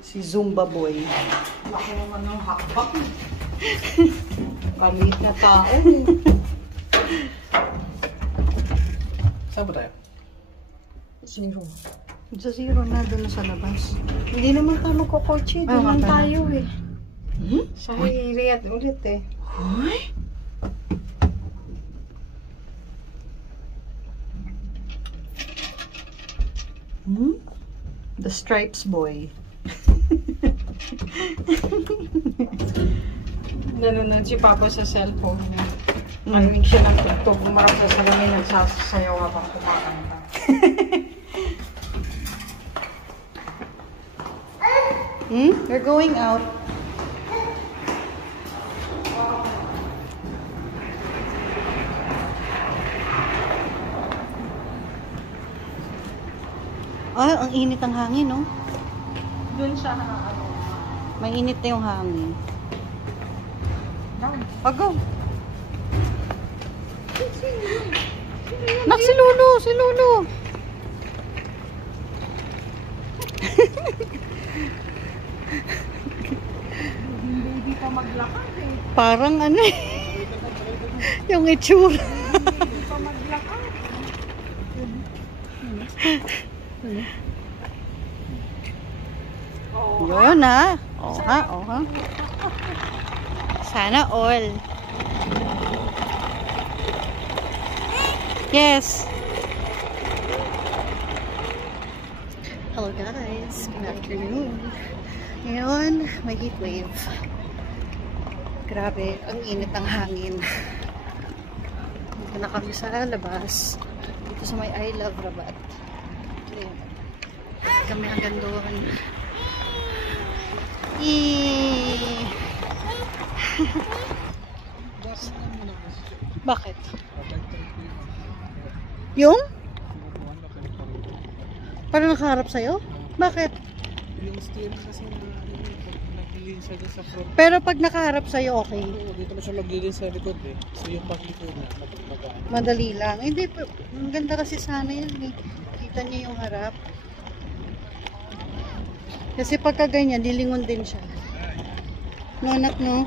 Si Zumba Boy. Laki naman ng hakbak. Kamit na tao. Saan ba tayo? Zero. Sa zero na, doon na sa labas. Hindi naman tayo magkukotse. Doon lang tayo eh. Hmm? Sa Riyadh ulit eh. Hoy! Hmm? The Stripes Boy. Nanonood si Papa sa cellphone niya. Marinig siya ng tugtog. Marap sa salamin nagsasayaw habang kumakanta. We're going out. Ay, ang init ang hangin, no? Doon siya May init na yung hangin. down. Go! Nak, si Lulu! Si Lulu! Hindi pa maglakad eh. Parang ano eh. Yung itsura. Hindi pa maglakad. Yun ha. Ha. Sana all. Yes. Hello guys. Good afternoon. Ngayon, may heat wave. Grabe, ang init ng hangin. Dito na kami sa labas. Dito sa may I Love Rabat. Ayan. Kami hanggang doon. Bakit? Yung? Parang nakaharap sa'yo? Bakit? Yung steering kasi naglilin siya sa front. Pero pag nakaharap sa'yo, okay. Dito na siya maglilin sa likod eh. So yung paglikod na magaan. Madali lang. Hindi, ang ganda kasi sana yan eh. Kita niya yung harap. Kasi pagka ganyan, dilingon din siya. No, anak, no?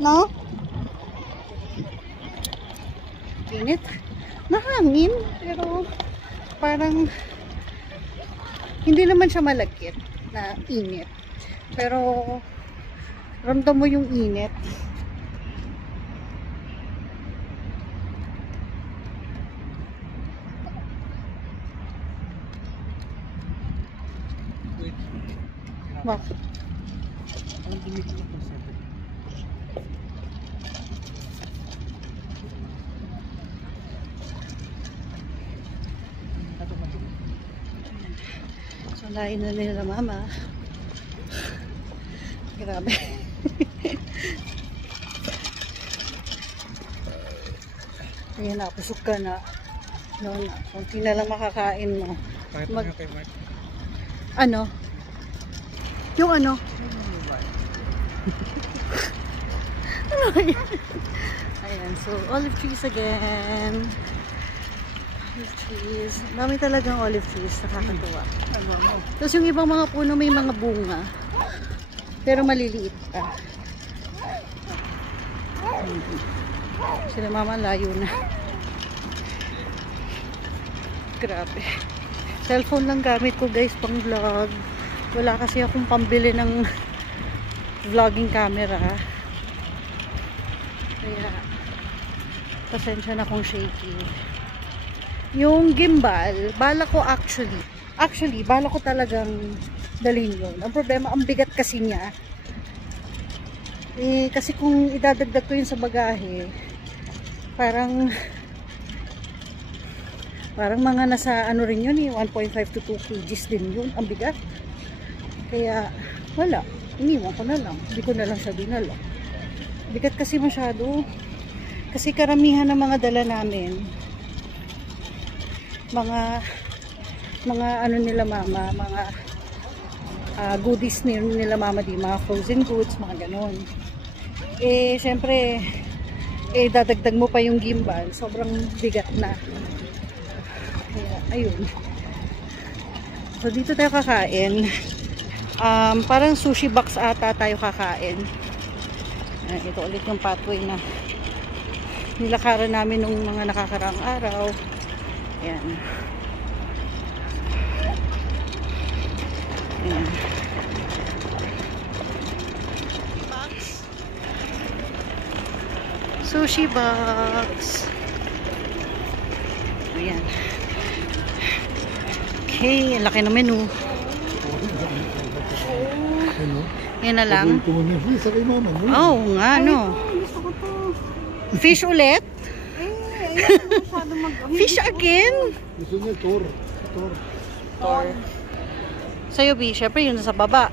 No? Init. Nahangin, pero parang hindi naman siya malagkit na init. Pero ramdam mo yung init. Wait. Bakit? Ang dumikit ko sa akin. So, lain na nila mama. Grabe. Ayan na, pusok ka na. No, na. Kunti na lang makakain mo. Kahit Mag- nga kay Mark. Ano? Yung ano? Ano yan? Ayan, so olive trees again. Olive trees. Dami talagang olive trees. Nakakatuwa. Tapos yung ibang mga puno may mga bunga. Pero maliliit pa. Sila mama layo na. Grabe. Cellphone lang gamit ko guys pang vlog. Wala kasi akong pambili ng vlogging camera. Kaya pasensya na kung shaky. Yung gimbal, bala ko actually, bala ko talagang dalhin yun. Ang problema, ang bigat kasi niya. Eh, kasi kung idadagdag ko yun sa bagahe, parang mga nasa ano rin yun eh, 1.5 to 2 kgs din yun. Ang bigat. Kaya, wala. Iniwan ko na lang. Hindi ko na lang siya dinala. Bigat kasi masyado. Kasi karamihan ng mga dala namin, mga ano nila mama, mga goodies nila mama, di mga frozen goods, mga ganon. Eh, syempre, dadagdag mo pa yung gimbal. Sobrang bigat na. Kaya, ayun. So, dito tayo kakain. Parang sushi box ata tayo kakain. Ito ulit yung pathway na nilakaran namin nung mga nakakaraang araw. Ayan. Ayan. Sushi box. Ayan. Okay, ang laki ng menu. Yan na lang. Oo nga, no. Fish ulit? Fish again? Gusto niya tour. Sa'yo, B, syempre yun sa baba.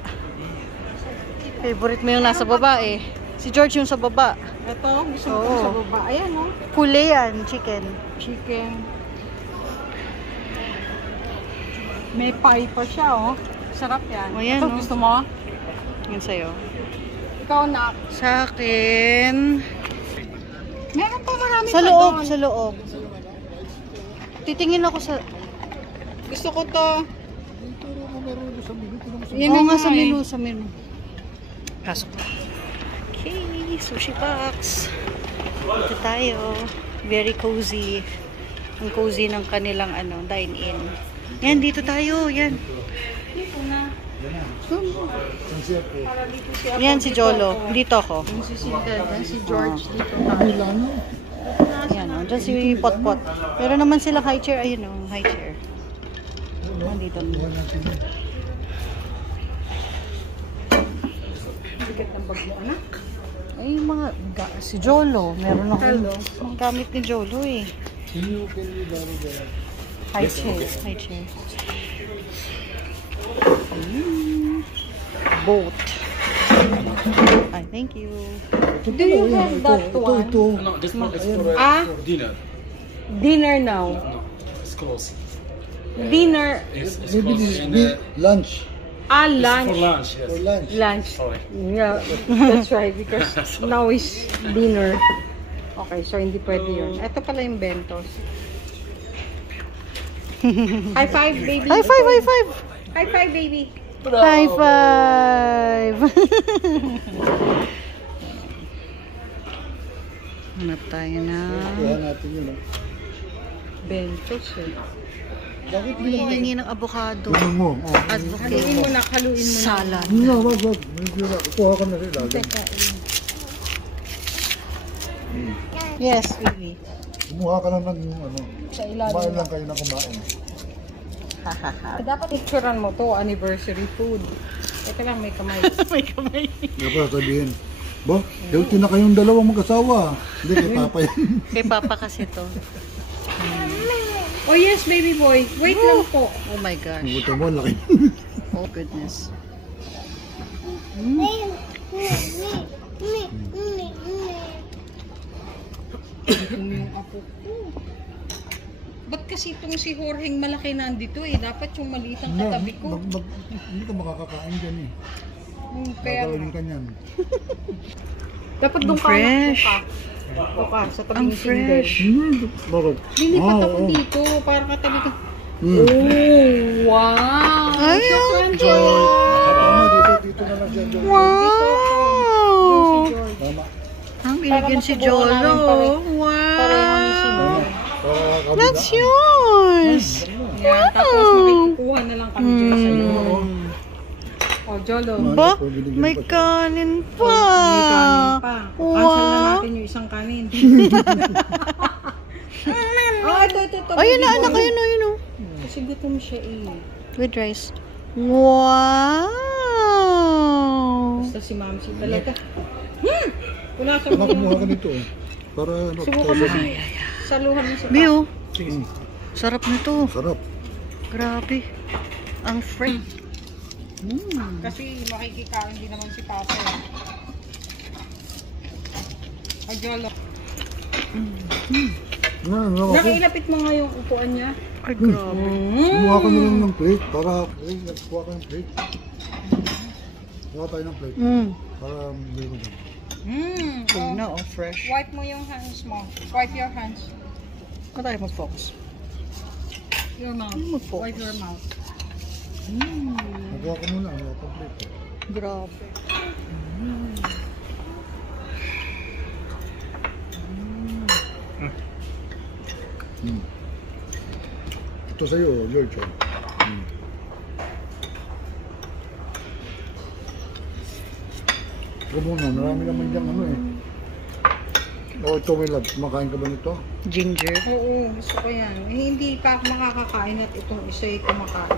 Favorite mo yung nasa baba eh. Si George yung sa baba. Ito, gusto ko sa baba. Ayan, oh. Kule yan, chicken. Chicken. May pie pa siya, oh. Sarap yan. O, yan, Ito, oh. gusto mo? Yan sa'yo. Ikaw, nak. Sa akin. Meron pa marami Sa pa loob, doon. sa loob. Titingin ako sa... Gusto ko to. Yan Oo na nga, sa eh. menu, sa menu. Pasok. Okay, sushi box. Ito tayo. Very cozy. Ang cozy ng kanilang dine-in. Yan, dito tayo. Yan. Dito na. Yan si Jolo. Dito ako. Yung si Cynthia, yan si George dito tayo. Yan, oh. Diyan si Potpot. Pero naman sila high chair. Ayun, oh. High chair. Dito. Bigat ng bag mo, anak. Ay, si Jolo. Meron ako. Ang gamit ni Jolo eh. High chair. High chair. Boat. Ay, thank you. Do you have that one? No, this one is for dinner. Dinner now. No, it's close. Dinner. It's Maybe close. this And, is lunch. Ah, for lunch. lunch, yes. For lunch. Lunch. Sorry. Yeah, that's right. Because now is dinner. Okay, so hindi pwede yun. Ito pala yung bentos. High five, baby. High five, high five. High five, baby. High five. Hanap tayo na. Kuha natin yun. Bentos eh. Bakit Hihingi ng avocado. Kunin mo. Advocate. Haluin mo na, haluin mo na. Salad. Hindi na, wag. Kuha ka na rin lagi. Yes, baby. Kumuha ka na ng Sa ilalim. kumain lang kayo na kumain. Dapat picturean mo to, anniversary food. Ito lang, may kamay. May kamay. Dapat sabihin, ba, healthy na kayong dalawang mag-asawa. Hindi, kay Papa yan. Kay Papa kasi to. Oh yes, baby boy. Wait lang po. Oh my gosh. Buta mo, laki. Oh goodness. Yung apo ko. Ba't kasi itong si Jorge malaki nandito eh? Dapat yung maliit ang katabi ko. Hindi ka makakakain dyan eh. Kaya Gagalawin ka niyan. dapat doon ka fresh. Doon ka sa tabi Ang ni Cindy. fresh. Bakit? Lilipat ako oo. dito para katabi ko. Hmm. Oh, wow! Ay, Shukran, ang Joy! Tama, dito na lang siya. Dito. Wow! Tama. Ang binigyan si Jolo. Pareho ni Cindy. Wow! Para kabila. That's yours! Yan, tapos makikukuha na lang kami dyan sa iyo. Oh, Jolo. Ba? May kanin pa! May kanin pa. Cancel na Wow! natin yung isang kanin. Oh, ito. Ayun na, anak, ayun na, ayun na. Kasi gutom siya eh. With rice. Wow! Basta si Mamsi talaga. Wala sa Tama, kumuha ka nito eh. Para Subukan mo si saluhan mo sa Bio, sarap nito. Sarap. Grabe. Ang fresh. Kasi makikikain din naman si Papa. Ay, Jolo. Nakailapit mo nga yung upuan niya. Ay, grabe. Kumuha ka na lang ng plate para kuha ka ng plate. Kuha tayo ng plate para meron dyan. Oh, na, oh, fresh. Wipe mo yung hands mo. Wipe your hands. Ano tayo mag-focus? Your mouth. Mag-focus. Wipe your mouth. Nakuha ko muna, wala pang plate. Grabe. Ito sa'yo, George. Ito muna, marami naman dyan ano eh. Ito may love. Makain ka ba nito? Ginger. Oo, gusto ko yan. Eh, hindi pa ako makakakain at itong isa ay kumakain.